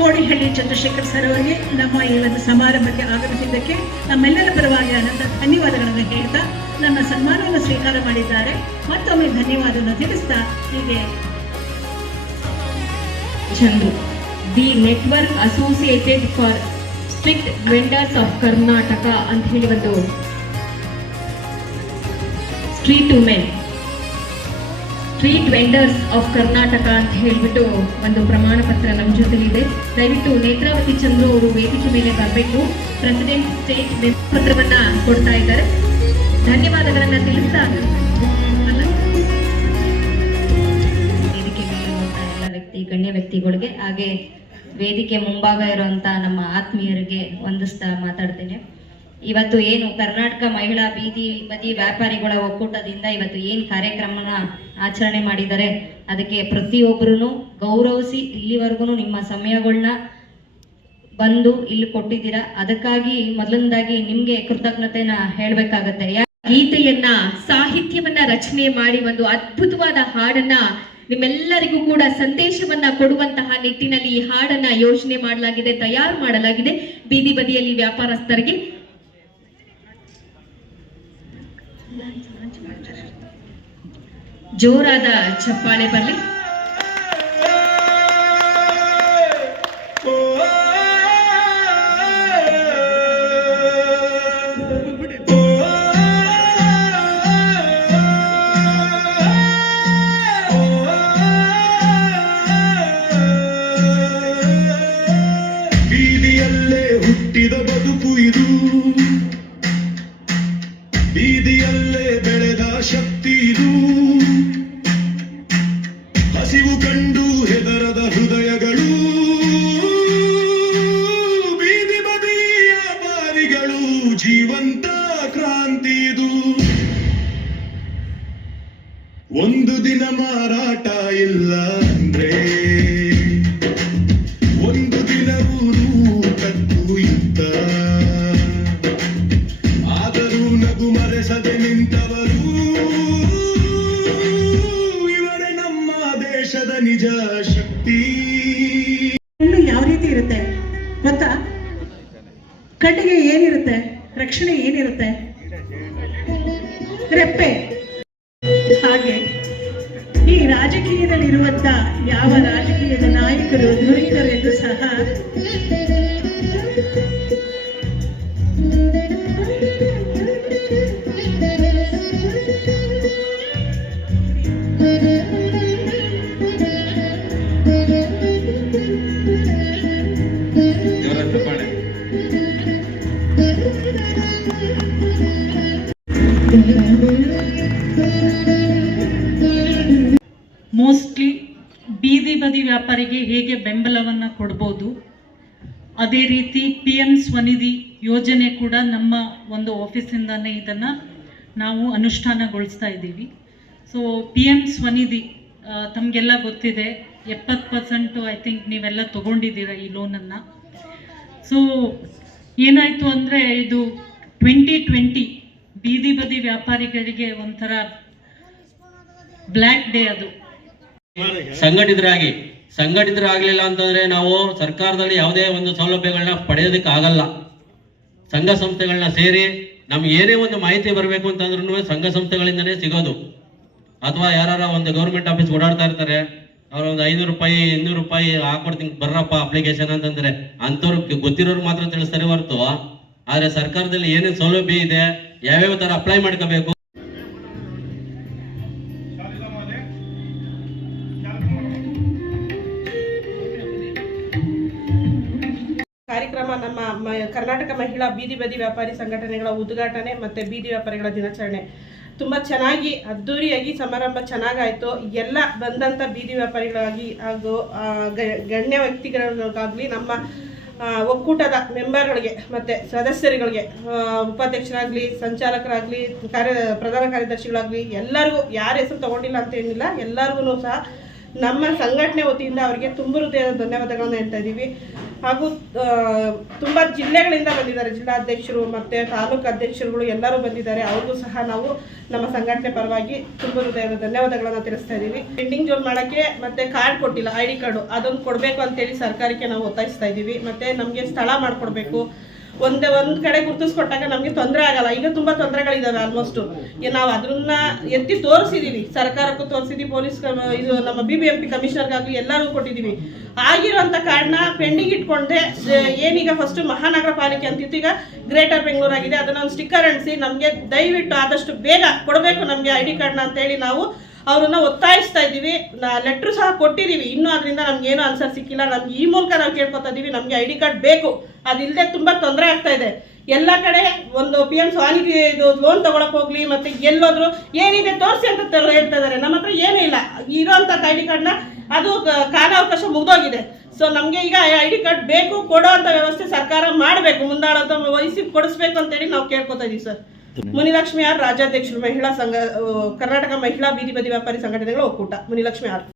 Kodihalli Chandrashekhar sir ಅವರಿಗೆ ನಮ್ಮ ಈ ಒಂದು ಸಮಾರಂಭಕ್ಕೆ ಆಗಮಿಸಿದ್ದಕ್ಕೆ ನಮ್ಮೆಲ್ಲರ ಪರವಾಗಿ ಅನಂತ ಧನ್ಯವಾದಗಳನ್ನು ಹೇಳ್ತಾ ನನ್ನ ಸನ್ಮಾನವನ್ನು ಸ್ವೀಕಾರ ಮಾಡಿದ್ದಾರೆ. ಮತ್ತೊಮ್ಮೆ ಧನ್ಯವಾದವನ್ನು ತಿಳಿಸ್ತಾ ಹೀಗೆ. Chandru, the network associated for strict vendors of Karnataka ಅಂತ ಹೇಳಿ ಒಂದು street women. Street vendors of Karnataka ಅಂತ ಹೇಳಿಬಿಟ್ಟು ಒಂದು ಪ್ರಮಾಣ ಪತ್ರ ನಮ್ಮ ಜೊತೆಲಿದೆ. ದಯವಿಟ್ಟು ನೇತ್ರಾವತಿ ಚಂದ್ರು ಅವರು ವೇದಿಕೆ ಮೇಲೆ ಬರಬೇಕು. ಪ್ರೆಸಿಡೆಂಟ್ ಸ್ಟೇಟ್ ಪತ್ರವನ್ನ ಕೊಡ್ತಾ ಇದ್ದಾರೆ. ಧನ್ಯವಾದಗಳನ್ನ ತಿಳಿಸ್ತಾ ವೇದಿಕೆ ಎಲ್ಲ ವ್ಯಕ್ತಿ, ಗಣ್ಯ ವ್ಯಕ್ತಿಗಳಿಗೆ, ಹಾಗೆ ವೇದಿಕೆ ಮುಂಭಾಗ ಇರುವಂತ ನಮ್ಮ ಆತ್ಮೀಯರಿಗೆ ವಂದಿಸ್ತಾ ಮಾತಾಡ್ತೇನೆ. ಇವತ್ತು ಏನು ಕರ್ನಾಟಕ ಮಹಿಳಾ ಬೀದಿ ಬದಿ ವ್ಯಾಪಾರಿಗಳ ಒಕ್ಕೂಟದಿಂದ ಇವತ್ತು ಏನು ಕಾರ್ಯಕ್ರಮನ ಆಚರಣೆ ಮಾಡಿದ್ದಾರೆ, ಅದಕ್ಕೆ ಪ್ರತಿಯೊಬ್ಬರೂ ಗೌರವಿಸಿ ಇಲ್ಲಿವರೆಗೂ ನಿಮ್ಮ ಸಮಯಗಳನ್ನ ಬಂದು ಇಲ್ಲಿ ಕೊಟ್ಟಿದ್ದೀರಾ. ಅದಕ್ಕಾಗಿ ಮೊದಲನೇದಾಗಿ ನಿಮ್ಗೆ ಕೃತಜ್ಞತೆನ ಹೇಳ್ಬೇಕಾಗತ್ತೆ. ಗೀತೆಯನ್ನ, ಸಾಹಿತ್ಯವನ್ನ ರಚನೆ ಮಾಡಿ ಒಂದು ಅದ್ಭುತವಾದ ಹಾಡನ್ನ ನಿಮ್ಮೆಲ್ಲರಿಗೂ ಕೂಡ ಸಂದೇಶವನ್ನ ಕೊಡುವಂತಹ ನಿಟ್ಟಿನಲ್ಲಿ ಈ ಹಾಡನ್ನ ಯೋಜನೆ ಮಾಡಲಾಗಿದೆ, ತಯಾರು ಮಾಡಲಾಗಿದೆ. ಬೀದಿ ಬದಿಯಲ್ಲಿ ವ್ಯಾಪಾರಸ್ಥರಿಗೆ ಜೋರಾದ ಚಪ್ಪಾಳೆ ಬರಲಿ. ಬೀದಿಯಲ್ಲೇ ಹುಟ್ಟಿದ ಬದುಕು ಇದು. ಬೀದಿಯಲ್ಲೇ ಬೆಳೆದ ಶಕ್ತಿ ಇದು. ಜೀವಂತ ಕ್ರಾಂತಿ ಇದು. ಒಂದು ದಿನ ಮಾರಾಟ ಇಲ್ಲ ಅಂದ್ರೆ, ಒಂದು ದಿನವೂ ಕತ್ತು ಇದ್ದ ಆದರೂ ನಗು ಮರೆಸದೆ ನಿಂತವರು, ಇವರೇ ನಮ್ಮ ದೇಶದ ನಿಜ ಶಕ್ತಿ. ಯಾವ ರೀತಿ ಇರುತ್ತೆ ಗೊತ್ತಾ? ಕಣ್ಣಿಗೆ ಏನಿರುತ್ತೆ? ರಕ್ಷಣೆ ಏನಿರುತ್ತೆ? ರೆಪ್ಪೆ. ಹಾಗೆ ಈ ರಾಜಕೀಯದಲ್ಲಿರುವಂತ ಯಾವ ರಾಜಕೀಯದ ನಾಯಕರು ನುರಿತರೆಂದು ಸಹ ವ್ಯಾಪಾರಿಗೆ ಹೇಗೆ ಬೆಂಬಲವನ್ನು ಕೊಡ್ಬೋದು? ಅದೇ ರೀತಿ ಪಿ ಎಂ ಸ್ವನಿಧಿ ಯೋಜನೆ ಕೂಡ ನಮ್ಮ ಒಂದು ಆಫೀಸಿಂದನೇ ಇದನ್ನು ನಾವು ಅನುಷ್ಠಾನಗೊಳಿಸ್ತಾ ಇದ್ದೀವಿ. ಸೊ ಪಿ ಎಂ ಸ್ವನಿಧಿ ತಮಗೆಲ್ಲ ಗೊತ್ತಿದೆ, ಎಪ್ಪತ್ತು ಪರ್ಸೆಂಟು ಐ ಥಿಂಕ್ ನೀವೆಲ್ಲ ತೊಗೊಂಡಿದ್ದೀರ ಈ ಲೋನನ್ನು. ಸೊ ಏನಾಯಿತು ಅಂದರೆ ಇದು ಟ್ವೆಂಟಿ ಟ್ವೆಂಟಿ ಬೀದಿ ಬದಿ ವ್ಯಾಪಾರಿಗಳಿಗೆ ಒಂಥರ ಬ್ಲ್ಯಾಕ್ ಡೇ ಅದು. ಸಂಘಟಿತರಾಗಿ ಸಂಘಟಿತರಾಗಲಿಲ್ಲ ಅಂತಂದ್ರೆ ನಾವು ಸರ್ಕಾರದಲ್ಲಿ ಯಾವುದೇ ಒಂದು ಸೌಲಭ್ಯಗಳನ್ನ ಪಡೆಯೋದಕ್ಕೆ ಆಗಲ್ಲ ಸಂಘ ಸಂಸ್ಥೆಗಳನ್ನ ಸೇರಿ ನಮ್ಗೆ ಏನೇ ಒಂದು ಮಾಹಿತಿ ಬರಬೇಕು ಅಂತಂದ್ರೂ ಸಂಘ ಸಂಸ್ಥೆಗಳಿಂದನೇ ಸಿಗೋದು. ಅಥವಾ ಯಾರ ಒಂದು ಗೌರ್ಮೆಂಟ್ ಆಫೀಸ್ ಓಡಾಡ್ತಾ ಇರ್ತಾರೆ, ಅವ್ರ ಒಂದು ಐನೂರು ರೂಪಾಯಿ, ಇನ್ನೂರು ರೂಪಾಯಿ ಹಾಕೊಡ್ತೀನಿ, ಬರ್ರಪ್ಪ ಅಪ್ಲಿಕೇಶನ್ ಅಂತಂದ್ರೆ ಅಂಥವ್ರು ಗೊತ್ತಿರೋರು ಮಾತ್ರ ತಿಳಿಸ್ತಾರೆ ಹೊರತು. ಆದರೆ ಸರ್ಕಾರದಲ್ಲಿ ಏನೇನು ಸೌಲಭ್ಯ ಇದೆ, ಯಾವ್ಯಾವ ತರ ಅಪ್ಲೈ ಮಾಡ್ಕೋಬೇಕು? ಕಾರ್ಯಕ್ರಮ ನಮ್ಮ ಕರ್ನಾಟಕ ಮಹಿಳಾ ಬೀದಿ ಬದಿ ವ್ಯಾಪಾರಿ ಸಂಘಟನೆಗಳ ಉದ್ಘಾಟನೆ ಮತ್ತು ಬೀದಿ ವ್ಯಾಪಾರಿಗಳ ದಿನಾಚರಣೆ. ತುಂಬ ಚೆನ್ನಾಗಿ ಅದ್ಧೂರಿಯಾಗಿ ಸಮಾರಂಭ ಚೆನ್ನಾಗಾಯಿತು. ಎಲ್ಲ ಬಂದಂಥ ಬೀದಿ ವ್ಯಾಪಾರಿಗಳಾಗಿ ಹಾಗೂ ಗಣ್ಯ ವ್ಯಕ್ತಿಗಳಿಗಾಗಲಿ ನಮ್ಮ ಒಕ್ಕೂಟದ ಮೆಂಬರ್ಗಳಿಗೆ ಮತ್ತು ಸದಸ್ಯರುಗಳಿಗೆ ಉಪಾಧ್ಯಕ್ಷರಾಗಲಿ, ಸಂಚಾಲಕರಾಗಲಿ, ಕಾರ್ಯ, ಪ್ರಧಾನ ಕಾರ್ಯದರ್ಶಿಗಳಾಗಲಿ ಎಲ್ಲರಿಗೂ ಯಾರ ಹೆಸರು ತಗೊಂಡಿಲ್ಲ ಅಂತ ಏನಿಲ್ಲ. ಎಲ್ಲರಿಗೂ ಸಹ ನಮ್ಮ ಸಂಘಟನೆ ವತಿಯಿಂದ ಅವರಿಗೆ ತುಂಬ ಹೃದಯದ ಧನ್ಯವಾದಗಳನ್ನು ಹೇಳ್ತಾ ಇದ್ದೀವಿ. ಹಾಗೂ ತುಂಬ ಜಿಲ್ಲೆಗಳಿಂದ ಬಂದಿದ್ದಾರೆ ಜಿಲ್ಲಾಧ್ಯಕ್ಷರು ಮತ್ತು ತಾಲೂಕು ಅಧ್ಯಕ್ಷರುಗಳು ಎಲ್ಲರೂ ಬಂದಿದ್ದಾರೆ. ಅವ್ರಿಗೂ ಸಹ ನಾವು ನಮ್ಮ ಸಂಘಟನೆ ಪರವಾಗಿ ತುಂಬ ಹೃದಯದ ಧನ್ಯವಾದಗಳನ್ನು ತಿಳಿಸ್ತಾ ಇದ್ದೀವಿ. ಪೆಂಡಿಂಗ್ ಜೋನ್ ಮಾಡೋಕ್ಕೆ ಮತ್ತು ಕಾರ್ಡ್ ಕೊಟ್ಟಿಲ್ಲ ಐ ಡಿ ಕಾರ್ಡು ಅದೊಂದು ಕೊಡಬೇಕು ಅಂತೇಳಿ ಸರ್ಕಾರಕ್ಕೆ ನಾವು ಒತ್ತಾಯಿಸ್ತಾ ಇದ್ದೀವಿ. ಮತ್ತು ನಮಗೆ ಸ್ಥಳ ಮಾಡಿಕೊಡ್ಬೇಕು. ಒಂದೇ ಒಂದು ಕಡೆ ಗುರುತಿಸ್ಕೊಟ್ಟಾಗ ನಮಗೆ ತೊಂದರೆ ಆಗಲ್ಲ. ಈಗ ತುಂಬ ತೊಂದರೆಗಳಿದ್ದಾವೆ ಆಲ್ಮೋಸ್ಟು ನಾವು ಅದನ್ನ ಎತ್ತಿ ತೋರಿಸಿದ್ದೀವಿ ಸರ್ಕಾರಕ್ಕೂ ತೋರಿಸಿದ್ದೀವಿ ಪೊಲೀಸ್ ಇದು ನಮ್ಮ ಬಿ ಬಿ ಎಂ ಪಿ ಕಮಿಷನರ್ಗಾಗಲಿ ಎಲ್ಲರಿಗೂ ಕೊಟ್ಟಿದ್ದೀವಿ ಆಗಿರೋಂಥ ಕಾರಣ ಪೆಂಡಿಂಗ್ ಇಟ್ಕೊಂಡೆ ಸ- ಏನೀಗ ಫಸ್ಟು ಮಹಾನಗರ ಪಾಲಿಕೆ ಅಂತಿತ್ತು, ಈಗ ಗ್ರೇಟರ್ ಬೆಂಗಳೂರು ಆಗಿದೆ. ಅದನ್ನ ಒಂದು ಸ್ಟಿಕ್ಕರ್ ಅಂಟಿಸಿ ನಮಗೆ ದಯವಿಟ್ಟು ಆದಷ್ಟು ಬೇಗ ಕೊಡಬೇಕು ನಮಗೆ ಐ ಡಿ ಕಾರ್ಡ್ನ ಅಂತೇಳಿ ನಾವು ಅವ್ರನ್ನ ಒತ್ತಾಯಿಸ್ತಾ ಇದ್ದೀವಿ. ಲೆಟ್ರು ಸಹ ಕೊಟ್ಟಿದ್ದೀವಿ. ಇನ್ನೂ ಅದರಿಂದ ನಮ್ಗೇನು ಆನ್ಸರ್ ಸಿಕ್ಕಿಲ್ಲ. ನಮ್ಗೆ ಈ ಮೂಲಕ ನಾವು ಕೇಳ್ಕೊತಾ ಇದ್ದೀವಿ. ನಮಗೆ ಐ ಡಿ ಕಾರ್ಡ್ ಬೇಕು. ಅದಿಲ್ಲದೆ ತುಂಬ ತೊಂದರೆ ಆಗ್ತಾ ಇದೆ. ಎಲ್ಲ ಕಡೆ ಒಂದು ಪಿ ಎಂ ಸ್ವಾನಿಧಿ ಇದು ಲೋನ್ ತಗೊಳಕ್ ಹೋಗ್ಲಿ, ಮತ್ತೆ ಎಲ್ಲೋದ್ರು ಏನಿದೆ ತೋರಿಸಿ ಅಂತ ಹೇಳ್ತಾ ಇದ್ದಾರೆ ನಮ್ಮ ಹತ್ರ ಏನೂ ಇಲ್ಲ. ಇರೋಂಥ ಐ ಡಿ ಕಾರ್ಡ್ನ ಅದು ಕಾಲಾವಕಾಶ ಮುಗ್ದೋಗಿದೆ. ಸೊ ನಮಗೆ ಈಗ ಐ ಡಿ ಕಾರ್ಡ್ ಬೇಕು, ಕೊಡೋ ಅಂತ ವ್ಯವಸ್ಥೆ ಸರ್ಕಾರ ಮಾಡಬೇಕು. ಮುಂದಾಳೋಂಥ ವಹಿಸಿ ಕೊಡಿಸ್ಬೇಕು ಅಂತೇಳಿ ನಾವು ಕೇಳ್ಕೊತಾ ಇದೀವಿ ಸರ್ ಮುನಿಲಕ್ಷ್ಮಿ ಆರ್ ರಾಜ್ಯಾಧ್ಯಕ್ಷರು ಮಹಿಳಾ ಸಂಘ ಕರ್ನಾಟಕ ಮಹಿಳಾ ಬೀದಿ ಬದಿ ವ್ಯಾಪಾರಿ ಸಂಘಟನೆಗಳ ಒಕ್ಕೂಟ ಮುನಿಲಕ್ಷ್ಮಿ ಆರ್.